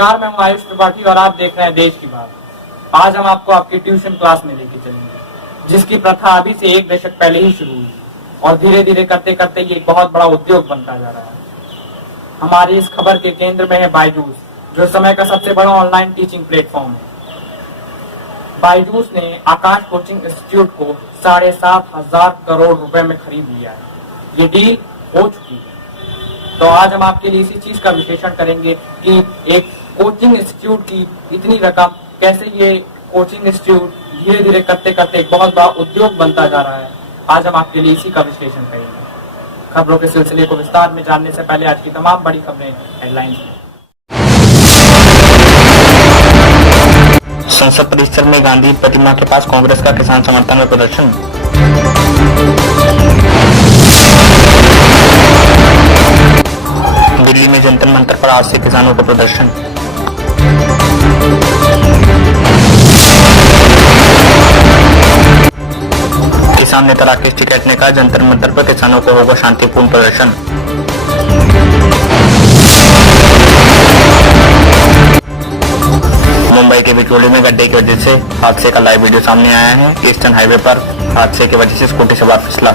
नमस्कार, मैं हूं आयुष त्रिपाठी और आप देख रहे हैं देश की बात। आज हम आपको आपकी ट्यूशन क्लास में लेके चलेंगे, जिसकी प्रथा अभी से 1 दशक पहले ही शुरू हुई और धीरे धीरे करते करते ये एक बहुत बड़ा उद्योग बनता जा रहा है। हमारी इस खबर के केंद्र में है बायजूस, जो समय का सबसे बड़ा ऑनलाइन टीचिंग प्लेटफॉर्म है। बायजूस ने आकाश कोचिंग इंस्टीट्यूट को 7,500 करोड़ रुपए में खरीद लिया है। ये डील हो चुकी है। तो आज हम आपके लिए इसी चीज का विश्लेषण करेंगे कि एक कोचिंग इंस्टीट्यूट की इतनी रकम कैसे ये कोचिंग इंस्टीट्यूट धीरे धीरे करते करते एक बहुत बड़ा उद्योग बनता जा रहा है। आज हम आपके लिए इसी का विश्लेषण करेंगे। खबरों के सिलसिले को विस्तार में जानने से पहले आज की तमाम बड़ी खबरें हेडलाइंस में। संसद परिसर में गांधी प्रतिमा के पास कांग्रेस का किसान समर्थन में प्रदर्शन। दिल्ली में जंतर मंतर पर आज से किसानों का प्रदर्शन। किसान नेता राकेश टिकैत ने कहा, जंतर मंतर पर किसानों को होगा शांतिपूर्ण प्रदर्शन। मुंबई के बिचौली में गड्ढे की वजह से हादसे का लाइव वीडियो सामने आया है। ईस्टर्न हाईवे पर हादसे की वजह से स्कूटी सवार फिसला।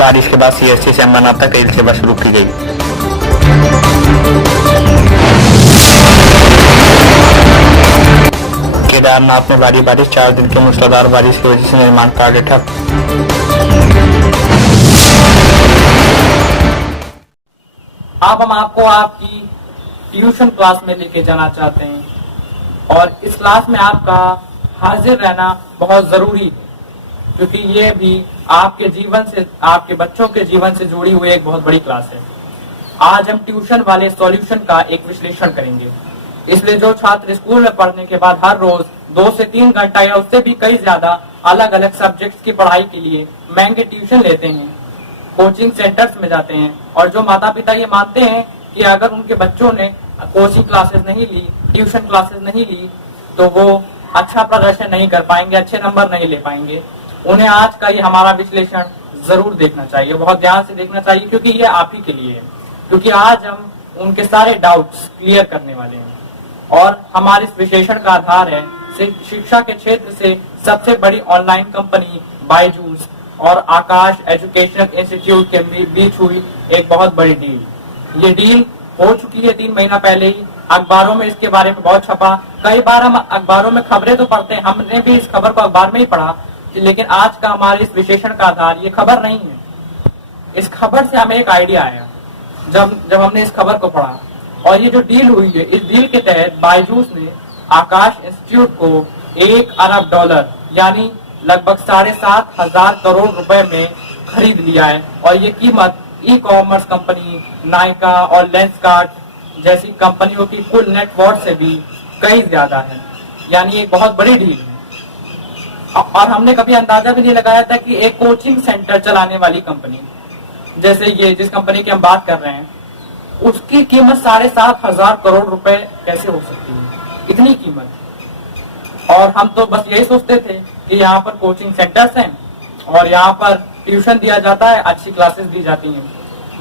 बारिश के बाद सीएसटी से अंबरनाथ तक रेल सेवा शुरू की गई। केदारनाथ में भारी बारिश, 4 दिन की मूसलाधार बारिश की वजह से निर्माण कार्य ठप। अब हम आपको आपकी ट्यूशन क्लास में लेके जाना चाहते हैं और इस क्लास में आपका हाजिर रहना बहुत जरूरी है, क्योंकि ये भी आपके जीवन से, आपके बच्चों के जीवन से जुड़ी हुई एक बहुत बड़ी क्लास है। आज हम ट्यूशन वाले सॉल्यूशन का एक विश्लेषण करेंगे। इसलिए जो छात्र स्कूल में पढ़ने के बाद हर रोज 2 से 3 घंटा या उससे भी कई ज्यादा अलग अलग सब्जेक्ट्स की पढ़ाई के लिए महंगे ट्यूशन लेते हैं, कोचिंग सेंटर्स में जाते हैं, और जो माता पिता ये मानते हैं कि अगर उनके बच्चों ने कोचिंग क्लासेस नहीं ली, ट्यूशन क्लासेस नहीं ली, तो वो अच्छा प्रदर्शन नहीं कर पाएंगे, अच्छे नंबर नहीं ले पाएंगे, उन्हें आज का ये हमारा विश्लेषण जरूर देखना चाहिए, बहुत ध्यान से देखना चाहिए, क्योंकि ये आप ही के लिए है। क्योंकि आज हम उनके सारे डाउट्स क्लियर करने वाले हैं और हमारे इस विश्लेषण का आधार है शिक्षा के क्षेत्र से सबसे बड़ी ऑनलाइन कंपनी बायजूस और आकाश एजुकेशनल इंस्टीट्यूट के बीच हुई एक बहुत बड़ी डील। ये डील हो चुकी है 3 महीना पहले ही। अखबारों में इसके बारे में बहुत छपा। कई बार हम अखबारों में खबरें तो पढ़ते हैं, हमने भी इस खबर को अखबार में ही पढ़ा, लेकिन आज का हमारे इस विश्लेषण का आधार ये खबर नहीं है। इस खबर से हमें एक आइडिया आया जब हमने इस खबर को पढ़ा, और ये जो डील हुई है, इस डील के तहत बायजूस ने आकाश इंस्टीट्यूट को $1 अरब यानी लगभग 7,500 करोड़ रुपए में खरीद लिया है। और ये कीमत ई कॉमर्स कंपनी नायका और लेंसकार्ट जैसी कंपनियों की कुल नेटवर्थ से भी कई ज्यादा है, यानी एक बहुत बड़ी डील है। और हमने कभी अंदाजा भी नहीं लगाया था कि एक कोचिंग सेंटर चलाने वाली कंपनी जैसे ये जिस कंपनी की हम बात कर रहे हैं, उसकी कीमत 7,500 करोड़ रुपए कैसे हो सकती है, इतनी कीमत। और हम तो बस यही सोचते थे कि यहाँ पर कोचिंग सेंटर्स हैं और यहाँ पर ट्यूशन दिया जाता है, अच्छी क्लासेस दी जाती हैं,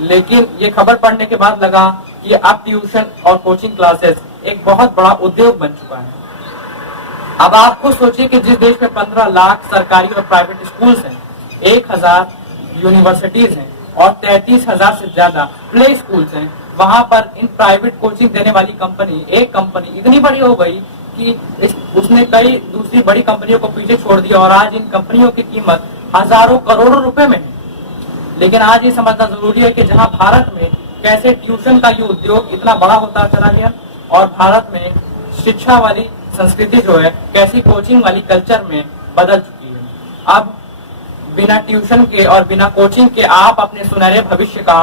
लेकिन ये खबर पढ़ने के बाद लगा कि अब ट्यूशन और कोचिंग क्लासेस एक बहुत बड़ा उद्योग बन चुका है। अब आप खुद सोचिए कि जिस देश में 15 लाख सरकारी और प्राइवेट स्कूल्स हैं, 1,000 यूनिवर्सिटीज हैं और 33,000 से ज्यादा प्ले स्कूल्स हैं, वहां पर इन प्राइवेट कोचिंग देने वाली एक कंपनी इतनी बड़ी हो गई कि उसने कई दूसरी बड़ी कंपनियों को पीछे छोड़ दिया और आज इन कंपनियों की कीमत हजारों करोड़ों रुपए में है। लेकिन आज ये समझना जरूरी है कि जहां भारत में कैसे ट्यूशन का ये उद्योग इतना बड़ा होता चला गया और भारत में शिक्षा वाली संस्कृति जो है कैसी कोचिंग वाली कल्चर में बदल चुकी है। अब बिना ट्यूशन के और बिना कोचिंग के आप अपने सुनहरे भविष्य का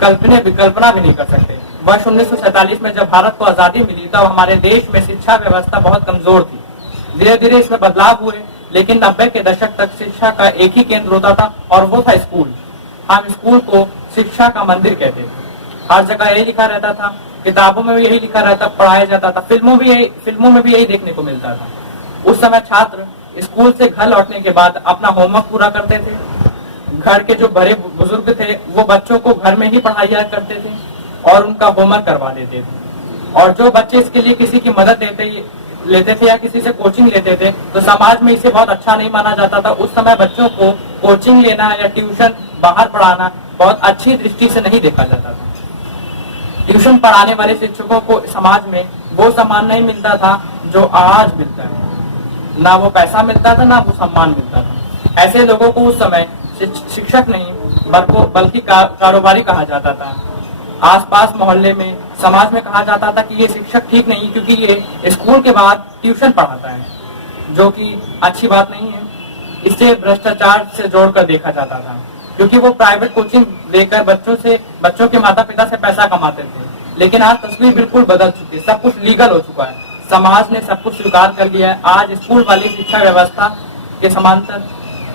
कल्पना भी नहीं कर सकते। वर्ष 1947 में जब भारत को आजादी मिली तब हमारे देश में शिक्षा व्यवस्था बहुत कमजोर थी। धीरे धीरे इसमें बदलाव हुए, लेकिन 90 के दशक तक शिक्षा का एक ही केंद्र होता था और वो था स्कूल। हम स्कूल को शिक्षा का मंदिर कहते थे। हर जगह यही लिखा रहता था, किताबों में भी यही लिखा रहता, पढ़ाया जाता था, फिल्मों में भी यही देखने को मिलता था। उस समय छात्र स्कूल से घर लौटने के बाद अपना होमवर्क पूरा करते थे, घर के जो बड़े बुजुर्ग थे वो बच्चों को घर में ही पढ़ाया करते थे और उनका होमवर्क करवा देते थे। और जो बच्चे इसके लिए किसी की मदद लेते थे या किसी से कोचिंग लेते थे तो समाज में इसे बहुत अच्छा नहीं माना जाता था। उस समय बच्चों को कोचिंग लेना या ट्यूशन बाहर पढ़ाना बहुत अच्छी दृष्टि से नहीं देखा जाता था। ट्यूशन पढ़ाने वाले शिक्षकों को समाज में वो सम्मान नहीं मिलता था जो आज मिलता है। ना वो पैसा मिलता था, ना वो सम्मान मिलता था। ऐसे लोगों को उस समय शिक्षक नहीं बल्कि कारोबारी कहा जाता था। आसपास मोहल्ले में, समाज में कहा जाता था कि ये शिक्षक ठीक नहीं, क्योंकि ये स्कूल के बाद ट्यूशन पढ़ाता है, जो कि अच्छी बात नहीं है। इससे भ्रष्टाचार से जोड़कर देखा जाता था, क्योंकि वो प्राइवेट कोचिंग लेकर बच्चों के माता पिता से पैसा कमाते थे। लेकिन आज तस्वीर बिल्कुल बदल चुकी है, सब कुछ लीगल हो चुका है, समाज ने सब कुछ स्वीकार कर लिया है। आज स्कूल वाली शिक्षा व्यवस्था के समांतर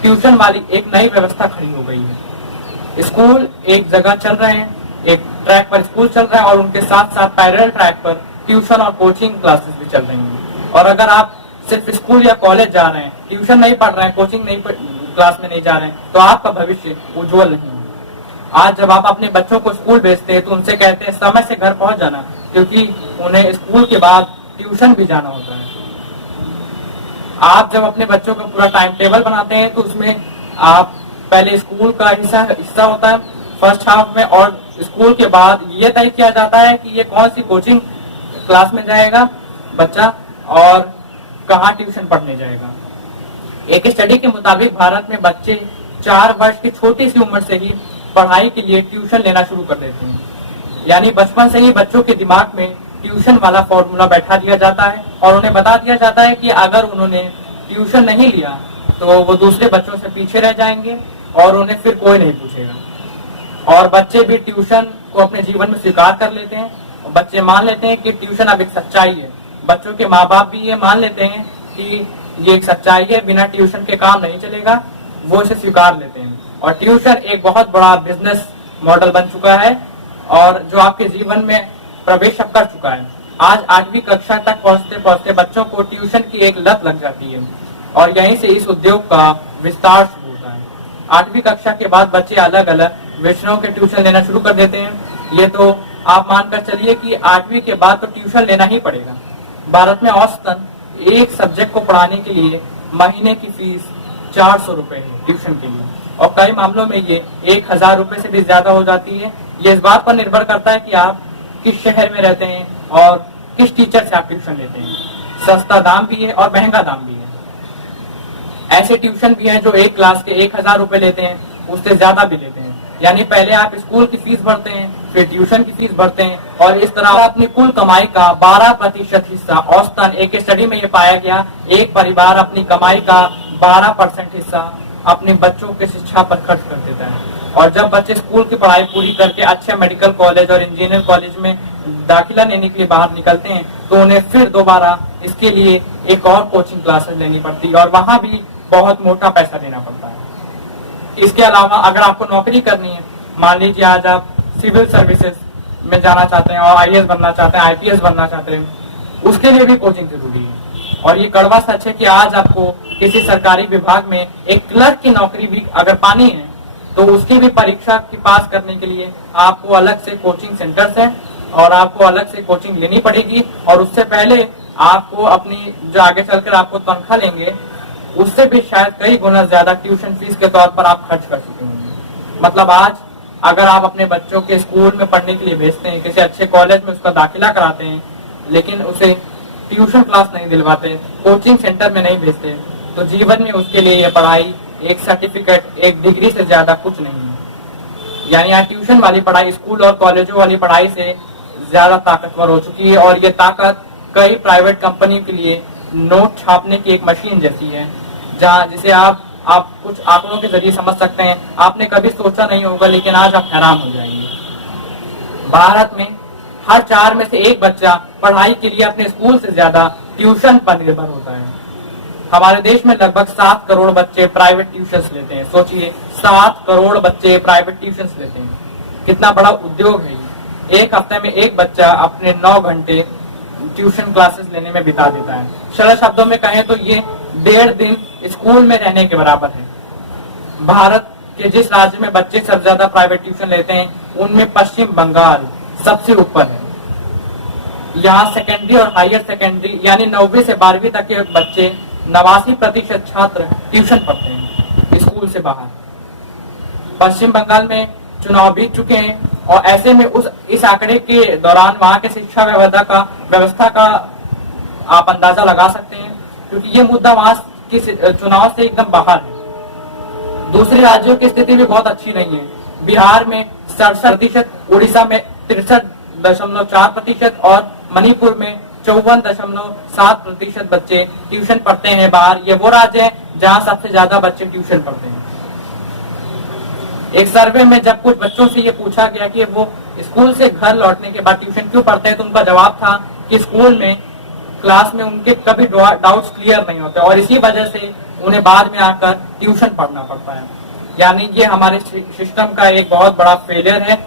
ट्यूशन वाली एक नई व्यवस्था खड़ी हो गई है। स्कूल एक जगह चल रहे हैं, एक ट्रैक पर स्कूल चल रहा है और उनके साथ साथ पैरेलल ट्रैक पर ट्यूशन और कोचिंग क्लासेस भी चल रही हैं। और अगर आप सिर्फ स्कूल या कॉलेज जा रहे हैं, ट्यूशन नहीं पढ़ रहे हैं, कोचिंग नहीं क्लास में नहीं जा रहे हैं, तो आपका भविष्य उज्जवल नहीं है। आज जब आप अपने बच्चों को स्कूल भेजते हैं तो उनसे कहते हैं समय से घर पहुंच जाना, क्योंकि उन्हें स्कूल के बाद ट्यूशन भी जाना होता है। आप जब अपने बच्चों का पूरा टाइम टेबल बनाते हैं तो उसमें आप पहले स्कूल का हिस्सा होता है फर्स्ट हाफ में, और स्कूल के बाद ये तय किया जाता है कि ये कौन सी कोचिंग क्लास में जाएगा बच्चा और कहाँ ट्यूशन पढ़ने जाएगा। एक स्टडी के मुताबिक भारत में बच्चे 4 वर्ष की छोटी सी उम्र से ही पढ़ाई के लिए ट्यूशन लेना शुरू कर देते हैं। यानी बचपन से ही बच्चों के दिमाग में ट्यूशन वाला फॉर्मूला बैठा दिया जाता है और उन्हें बता दिया जाता है कि अगर उन्होंने ट्यूशन नहीं लिया तो वो दूसरे बच्चों से पीछे रह जाएंगे और उन्हें फिर कोई नहीं पूछेगा। और बच्चे भी ट्यूशन को अपने जीवन में स्वीकार कर लेते हैं। बच्चे मान लेते हैं कि ट्यूशन अब एक सच्चाई है। बच्चों के माँ बाप भी ये मान लेते हैं कि ये एक सच्चाई है, बिना ट्यूशन के काम नहीं चलेगा, वो इसे स्वीकार लेते हैं। और ट्यूशन एक बहुत बड़ा बिजनेस मॉडल बन चुका है और जो आपके जीवन में प्रवेश कर चुका है। आज 8वीं कक्षा तक पहुंचते पहुंचते बच्चों को ट्यूशन की एक लत लग जाती है और यहीं से इस उद्योग का विस्तार शुरू होता है। 8वीं कक्षा के बाद बच्चे अलग अलग विषयों के ट्यूशन लेना शुरू कर देते हैं। ये तो आप मानकर चलिए कि 8वीं के बाद तो ट्यूशन लेना ही पड़ेगा। भारत में औसतन एक सब्जेक्ट को पढ़ाने के लिए महीने की फीस 400 रुपए है ट्यूशन के लिए, और कई मामलों में ये 1000 रुपए से भी ज्यादा हो जाती है। ये इस बात पर निर्भर करता है कि आप किस शहर में रहते हैं और किस टीचर से आप ट्यूशन लेते हैं। सस्ता दाम भी है और महंगा दाम भी है। ऐसे ट्यूशन भी हैं जो एक क्लास के 1000 रुपए लेते हैं, उससे ज्यादा भी लेते हैं। यानी पहले आप स्कूल की फीस भरते हैं, फिर ट्यूशन की फीस भरते हैं और इस तरह अपनी कुल कमाई का 12% हिस्सा, औसतन एक स्टडी में ये पाया गया, एक परिवार अपनी कमाई का 12% हिस्सा अपने बच्चों के शिक्षा पर खर्च कर देता है। और जब बच्चे स्कूल की पढ़ाई पूरी करके अच्छे मेडिकल कॉलेज और इंजीनियर कॉलेज में दाखिला लेने के लिए बाहर निकलते हैं तो उन्हें फिर दोबारा इसके लिए एक और कोचिंग क्लासेस लेनी पड़ती है और वहां भी बहुत मोटा पैसा देना पड़ता है। इसके अलावा अगर आपको नौकरी करनी है, मान लीजिए आज आप सिविल सर्विसेज में जाना चाहते हैं और आईएएस बनना चाहते हैं, आईपीएस बनना चाहते हैं, उसके लिए भी कोचिंग जरूरी है। और ये कड़वा सच है कि आज आपको किसी सरकारी विभाग में एक क्लर्क की नौकरी भी अगर पानी है तो उसकी भी परीक्षा की पास करने के लिए आपको अलग से कोचिंग सेंटर्स है और आपको अलग से कोचिंग लेनी पड़ेगी। और उससे पहले आपको अपनी जो आगे चलकर आपको तनख्वाह लेंगे उससे भी शायद कई गुना ज्यादा ट्यूशन फीस के तौर पर आप खर्च कर चुके होंगे। मतलब आज अगर आप अपने बच्चों के स्कूल में पढ़ने के लिए भेजते हैं, किसी अच्छे कॉलेज में उसका दाखिला कराते हैं, लेकिन उसे ट्यूशन क्लास नहीं दिलवाते, कोचिंग सेंटर में नहीं भेजते, तो जीवन में उसके लिए ये पढ़ाई एक सर्टिफिकेट, एक डिग्री से ज्यादा कुछ नहीं है। यानी यहाँ ट्यूशन वाली पढ़ाई स्कूल और कॉलेजों वाली पढ़ाई से ज्यादा ताकतवर हो चुकी है और ये ताकत कई प्राइवेट कंपनी के लिए नोट छापने की एक मशीन जैसी है, जहाँ जिसे आप कुछ आंकड़ों के जरिए समझ सकते हैं। आपने कभी सोचा नहीं होगा, लेकिन आज आप हैरान हो जाएंगे। भारत में हर 4 में से 1 बच्चा पढ़ाई के लिए अपने स्कूल से ज्यादा ट्यूशन पर निर्भर होता है। हमारे देश में लगभग 7 करोड़ बच्चे प्राइवेट ट्यूशंस लेते हैं। सोचिए, 7 करोड़ बच्चे प्राइवेट ट्यूशंस लेते हैं, कितना बड़ा उद्योग है। एक हफ्ते में एक बच्चा अपने 9 घंटे ट्यूशन क्लासेस लेने में बिता देता है। सरल शब्दों में कहें तो ये 1.5 दिन स्कूल में रहने के बराबर है। भारत कि जिस राज्य में बच्चे सबसे ज्यादा प्राइवेट ट्यूशन लेते हैं उनमें पश्चिम बंगाल सबसे ऊपर है। यहाँ सेकेंडरी और हायर सेकेंडरी यानी 9वीं से 12वीं तक के बच्चे 89% छात्र ट्यूशन पढ़ते हैं स्कूल से बाहर। पश्चिम बंगाल में चुनाव बीत चुके हैं और ऐसे में इस आंकड़े के दौरान वहां के शिक्षा व्यवस्था का आप अंदाजा लगा सकते हैं, क्योंकि ये मुद्दा वहां के चुनाव से एकदम बाहर है। दूसरे राज्यों की स्थिति भी बहुत अच्छी नहीं है। बिहार में 67%, उड़ीसा में 63.4% और मणिपुर में 54.7% बच्चे ट्यूशन पढ़ते हैं बाहर। ये वो राज्य है जहां सबसे ज्यादा बच्चे ट्यूशन पढ़ते हैं। एक सर्वे में जब कुछ बच्चों से ये पूछा गया कि वो स्कूल से घर लौटने के बाद ट्यूशन क्यों पढ़ते हैं, तो उनका जवाब था कि स्कूल में क्लास में उनके कभी डाउट्स क्लियर नहीं होते और इसी वजह से उन्हें बाद में आकर ट्यूशन पढ़ना पड़ता है। यानी ये हमारे सिस्टम का एक बहुत बड़ा फेलियर है,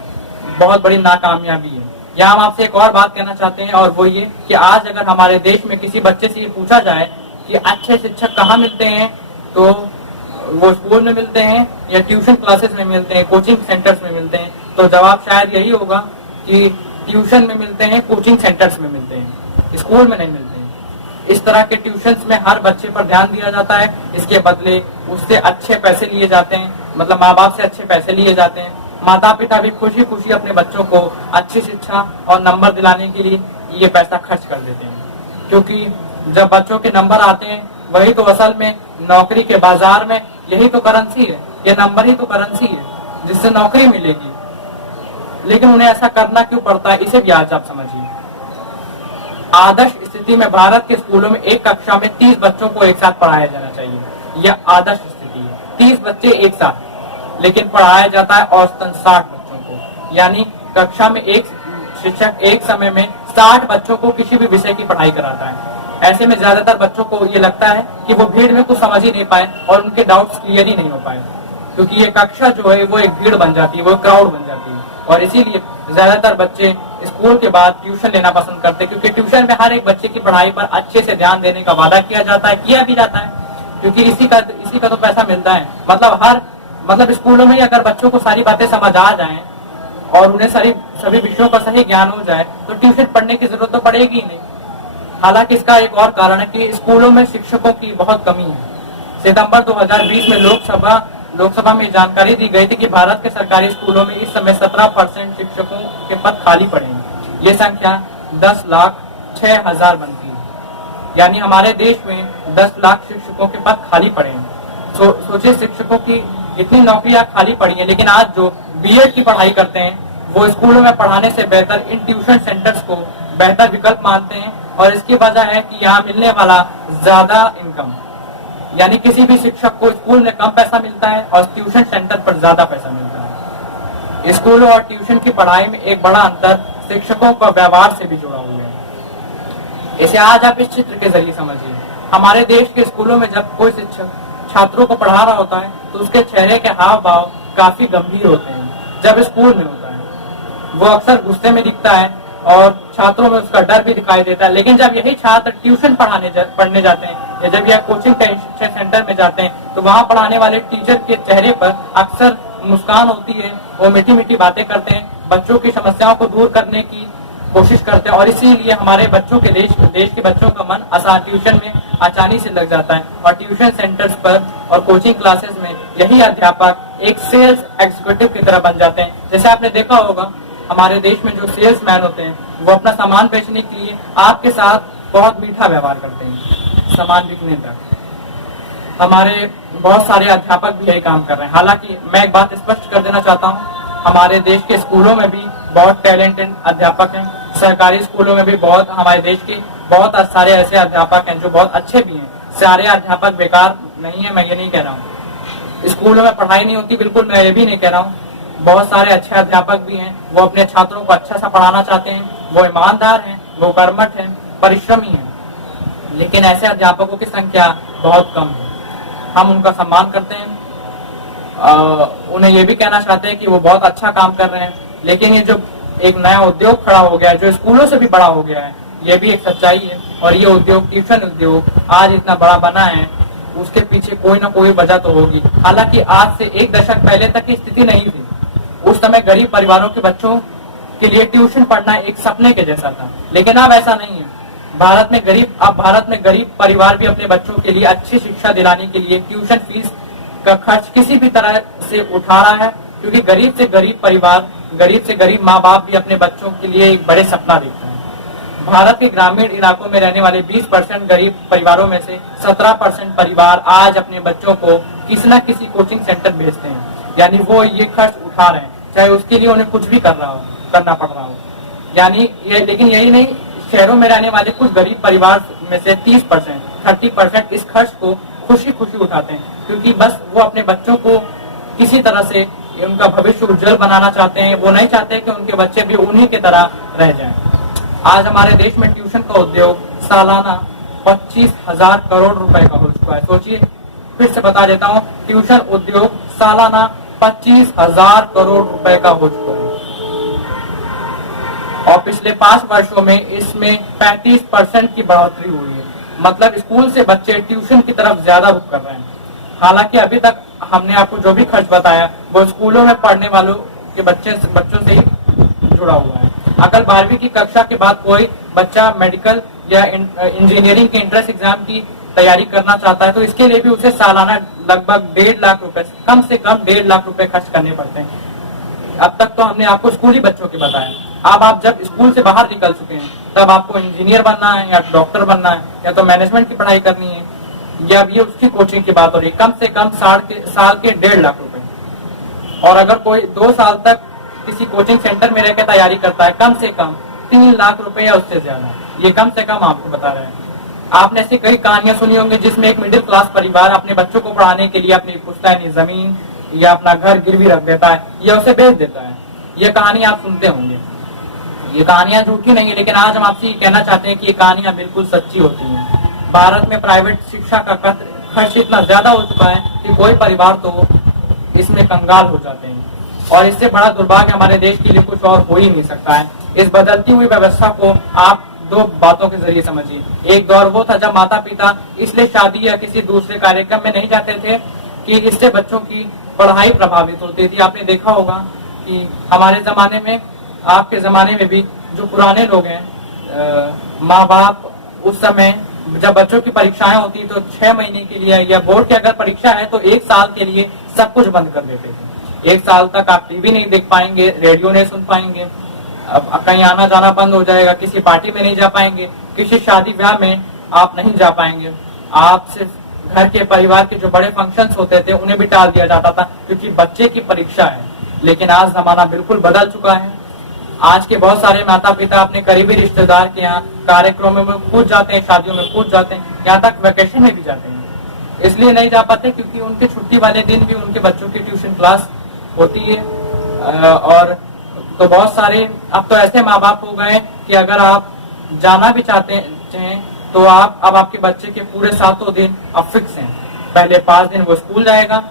बहुत बड़ी नाकामयाबी है। यहाँ हम आपसे एक और बात कहना चाहते हैं और वो ये कि आज अगर हमारे देश में किसी बच्चे से ये पूछा जाए कि अच्छे शिक्षक कहाँ मिलते हैं, तो वो स्कूल में मिलते हैं या ट्यूशन क्लासेस में मिलते हैं, कोचिंग सेंटर्स में मिलते हैं, तो जवाब शायद यही होगा कि ट्यूशन में मिलते हैं, कोचिंग सेंटर्स में मिलते हैं, स्कूल में नहीं मिलते हैं। इस तरह के ट्यूशंस में हर बच्चे पर ध्यान दिया जाता है, इसके बदले उससे अच्छे पैसे लिए जाते हैं, मतलब माँ बाप से अच्छे पैसे लिए जाते हैं। माता पिता भी खुशी खुशी अपने बच्चों को अच्छी शिक्षा और नंबर दिलाने के लिए ये पैसा खर्च कर देते हैं, क्योंकि जब बच्चों के नंबर आते हैं वही तो असल में नौकरी के बाजार में यही तो करेंसी है, ये नंबर ही तो करेंसी है जिससे नौकरी मिलेगी। लेकिन उन्हें ऐसा करना क्यों पड़ता है, इसे भी आज आप समझिए। आदर्श स्थिति में भारत के स्कूलों में एक कक्षा में 30 बच्चों को एक साथ पढ़ाया जाना चाहिए, यह आदर्श स्थिति है। 30 बच्चे एक साथ, लेकिन पढ़ाया जाता है औसतन 60 बच्चों को। यानी कक्षा में एक शिक्षक एक समय में 60 बच्चों को किसी भी विषय की पढ़ाई कराता है। ऐसे में ज्यादातर बच्चों को ये लगता है कि वो भीड़ में कुछ समझ ही नहीं पाए और उनके डाउट्स क्लियर ही नहीं हो पाए, क्योंकि ये कक्षा जो है वो एक भीड़ बन जाती है, वो क्राउड बन जाती है। और इसीलिए ज्यादातर बच्चे स्कूल के बाद ट्यूशन लेना पसंद करते हैं, क्योंकि ट्यूशन में हर एक बच्चे की पढ़ाई पर अच्छे से ध्यान देने का वादा किया जाता है, किया भी जाता है, क्योंकि इसी का तो पैसा मिलता है। मतलब स्कूलों में अगर बच्चों को सारी बातें समझ आ जाएं और उन्हें सभी विषयों का सही ज्ञान हो जाए तो ट्यूशन पढ़ने की जरूरत तो पड़ेगी ही नहीं। हालांकि इसका एक और कारण है कि स्कूलों में शिक्षकों की बहुत कमी है। सितंबर 2020 में लोकसभा में जानकारी दी गई थी कि भारत के सरकारी स्कूलों में इस समय 17% शिक्षकों के पद खाली पड़े हैं। ये संख्या 10,06,000 बनती है। यानी हमारे देश में 10 लाख शिक्षकों के पद खाली पड़े हैं। सोचिए, शिक्षकों की इतनी नौकरियां खाली पड़ी हैं, लेकिन आज जो बीएड की पढ़ाई करते हैं वो स्कूलों में पढ़ाने से बेहतर इन ट्यूशन सेंटर्स को बेहतर विकल्प मानते हैं। और इसकी वजह है कि यहाँ मिलने वाला ज्यादा इनकम, यानी किसी भी शिक्षक को स्कूल में कम पैसा मिलता है और ट्यूशन सेंटर पर ज्यादा पैसा मिलता है। स्कूलों और ट्यूशन की पढ़ाई में एक बड़ा अंतर शिक्षकों का व्यवहार से भी जुड़ा हुआ है। इसे आज आप इस चित्र के जरिए समझिए। हमारे देश के स्कूलों में जब कोई शिक्षक छात्रों को पढ़ा रहा होता है तो उसके चेहरे के हाव भाव काफी गंभीर होते हैं। जब स्कूल में होता है वो अक्सर गुस्से में दिखता है और छात्रों में उसका डर भी दिखाई देता है। लेकिन जब यही छात्र ट्यूशन पढ़ने जाते हैं या जब यह कोचिंग सेंटर में जाते हैं तो वहाँ पढ़ाने वाले टीचर के चेहरे पर अक्सर मुस्कान होती है। वो मीठी मीठी बातें करते हैं, बच्चों की समस्याओं को दूर करने की कोशिश करते हैं और इसीलिए हमारे बच्चों के देश के बच्चों का मन ट्यूशन में आसानी से लग जाता है। और ट्यूशन सेंटर्स पर और कोचिंग क्लासेस में यही अध्यापक एक सेल्स एग्जीक्यूटिव की तरह बन जाते हैं। जैसे आपने देखा होगा हमारे देश में जो सेल्समैन होते हैं वो अपना सामान बेचने के लिए आपके साथ बहुत मीठा व्यवहार करते हैं, सामान बिकने तक। हमारे बहुत सारे अध्यापक भी यही काम कर रहे हैं। हालांकि मैं एक बात स्पष्ट कर देना चाहता हूँ, हमारे देश के स्कूलों में भी बहुत टैलेंटेड अध्यापक हैं। सरकारी स्कूलों में भी हमारे देश के बहुत सारे ऐसे अध्यापक हैं जो बहुत अच्छे भी हैं। सारे अध्यापक बेकार नहीं है, मैं ये नहीं कह रहा हूँ। स्कूलों में पढ़ाई नहीं होती, बिल्कुल मैं ये भी नहीं कह रहा हूँ। बहुत सारे अच्छे अध्यापक भी हैं, वो अपने छात्रों को अच्छा सा पढ़ाना चाहते हैं, वो ईमानदार हैं, वो कर्मठ हैं, परिश्रमी हैं। लेकिन ऐसे अध्यापकों की संख्या बहुत कम है। हम उनका सम्मान करते हैं, उन्हें ये भी कहना चाहते हैं कि वो बहुत अच्छा काम कर रहे हैं। लेकिन ये जो एक नया उद्योग खड़ा हो गया है जो स्कूलों से भी बड़ा हो गया है, ये भी एक सच्चाई है। और ये उद्योग ट्यूशन उद्योग आज इतना बड़ा बना है उसके पीछे कोई ना कोई वजह तो होगी। हालांकि आज से एक दशक पहले तक की स्थिति नहीं थी। उस समय गरीब परिवारों के बच्चों के लिए ट्यूशन पढ़ना एक सपने के जैसा था, लेकिन अब ऐसा नहीं है। भारत में गरीब परिवार भी अपने बच्चों के लिए अच्छी शिक्षा दिलाने के लिए ट्यूशन फीस का खर्च किसी भी तरह से उठा रहा है, क्योंकि गरीब से गरीब माँ बाप भी अपने बच्चों के लिए एक बड़े सपना देखता है। भारत के ग्रामीण इलाकों में रहने वाले 20% गरीब परिवारों में से 17% परिवार आज अपने बच्चों को किसी न किसी कोचिंग सेंटर भेजते हैं, यानी वो ये खर्च उठा रहे हैं, चाहे उसके लिए उन्हें कुछ भी करना पड़ रहा हो। लेकिन यही नहीं, शहरों में रहने वाले कुछ गरीब परिवार में से 30% इस खर्च को खुशी खुशी उठाते हैं, क्योंकि बस वो अपने बच्चों को किसी तरह से उनका भविष्य उज्जवल बनाना चाहते हैं। वो नहीं चाहते कि उनके बच्चे भी उन्हीं की तरह रह जाएं। आज हमारे देश में ट्यूशन का उद्योग सालाना 25,000 करोड़ रुपए का हो चुका है। सोचिए, फिर से बता देता हूँ, ट्यूशन उद्योग सालाना 25,000 करोड़ रुपए का हो चुका है और पिछले 5 वर्षों में इसमें 35% की बढ़ोतरी हुई है। मतलब स्कूल से बच्चे ट्यूशन की तरफ ज्यादा रुख कर रहे हैं। हालांकि अभी तक हमने आपको जो भी खर्च बताया वो स्कूलों में पढ़ने वालों के बच्चों से ही जुड़ा हुआ है। अगर 12वीं की कक्षा के बाद कोई बच्चा मेडिकल या इंजीनियरिंग के एंट्रेंस एग्जाम की तैयारी करना चाहता है तो इसके लिए भी उसे सालाना लगभग 1.5 लाख रुपए, कम से कम 1.5 लाख रुपए खर्च करने पड़ते हैं। अब तक तो हमने आपको स्कूली बच्चों के बताया। अब आप जब स्कूल से बाहर निकल चुके हैं तब आपको इंजीनियर बनना है या डॉक्टर बनना है या तो मैनेजमेंट की पढ़ाई करनी है, या ये उसकी कोचिंग की बात हो रही है। कम से कम साल के 1.5 लाख रुपए। और अगर कोई 2 साल तक किसी कोचिंग सेंटर में रहकर तैयारी करता है, कम से कम 3 लाख रुपए या उससे ज्यादा। ये कम से कम आपको बता रहे हैं। आपने ऐसी कई कहानियां सुनी होंगी जिसमें एक मिडिल क्लास परिवार अपने बच्चों को पढ़ाने के लिए अपनी पुश्तैनी जमीन या अपना घर गिरवी रख देता है या उसे बेच देता है। ये कहानी आप सुनते होंगे। ये कहानियां झूठी नहीं है, लेकिन आज हम आपसे ये कहना चाहते हैं कि ये कहानियां बिल्कुल सच्ची होती हैं। भारत में प्राइवेट शिक्षा का खर्च इतना ज्यादा हो चुका है कि कोई परिवार तो इसमें कंगाल हो जाते हैं, और इससे बड़ा दुर्भाग्य हमारे देश के लिए कुछ और हो ही नहीं सकता है। इस बदलती हुई व्यवस्था को आप 2 बातों के जरिए समझिए। एक दौर वो था जब माता पिता इसलिए शादी या किसी दूसरे कार्यक्रम में नहीं जाते थे कि इससे बच्चों की पढ़ाई प्रभावित होती थी। आपने देखा होगा कि हमारे जमाने में, आपके जमाने में भी जो पुराने लोग हैं, माँ बाप उस समय जब बच्चों की परीक्षाएं होती तो 6 महीने के लिए, या बोर्ड की अगर परीक्षा है तो 1 साल के लिए सब कुछ बंद कर देते थे। 1 साल तक आप टीवी नहीं देख पाएंगे, रेडियो नहीं सुन पाएंगे, अब कहीं आना जाना बंद हो जाएगा, किसी पार्टी में नहीं जा पाएंगे, किसी शादी ब्याह में आप नहीं जा पाएंगे। आप सिर्फ घर के परिवार के जो बड़े फंक्शंस होते थे उन्हें भी टाल दिया जाता था क्योंकि बच्चे की परीक्षा है। लेकिन आज जमाना बिल्कुल बदल चुका है। आज के बहुत सारे माता पिता अपने करीबी रिश्तेदार के यहाँ कार्यक्रमों में कूद जाते हैं, शादियों में कूद जाते हैं, यहाँ तक वेकेशन में भी जाते हैं। इसलिए नहीं जा पाते क्योंकि उनके छुट्टी वाले दिन भी उनके बच्चों की ट्यूशन क्लास होती है। और तो बहुत सारे अब तो ऐसे माँ बाप हो गए कि अगर आप जाना भी चाहते हैं तो अब आपके बच्चे के पूरे 7 दिन अब फिक्स हैं। पहले 5 दिन वो स्कूल जाएगा,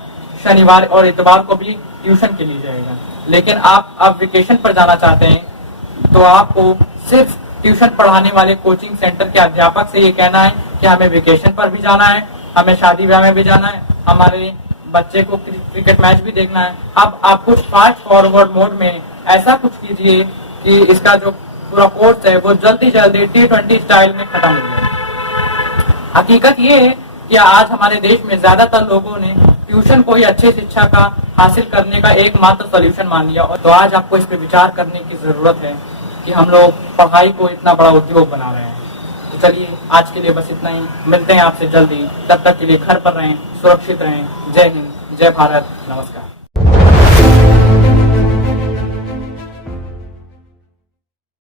शनिवार और इतवार को भी ट्यूशन के लिए जाएगा। लेकिन आप अब वेकेशन पर जाना चाहते हैं तो आपको सिर्फ ट्यूशन पढ़ाने वाले कोचिंग सेंटर के अध्यापक से ये कहना है कि हमें वेकेशन पर भी जाना है, हमें शादी ब्याह में भी जाना है, हमारे बच्चे को क्रिकेट मैच भी देखना है। अब आप कुछ फास्ट फॉरवर्ड मोड में ऐसा कुछ कीजिए कि इसका जो पूरा कोर्स है वो जल्दी जल्दी T20 स्टाइल में खत्म हो जाए। हकीकत ये है कि आज हमारे देश में ज्यादातर लोगों ने ट्यूशन को ही अच्छी शिक्षा का हासिल करने का एकमात्र सॉल्यूशन मान लिया। और तो आज आपको इस पे विचार करने की जरूरत है कि हम लोग पढ़ाई को इतना बड़ा उद्योग बना रहे हैं। तो चलिए आज के लिए बस इतना ही। मिलते हैं आपसे जल्दी। तब तक के लिए घर पर रहें, सुरक्षित रहें। जय हिंद, जय भारत, नमस्कार।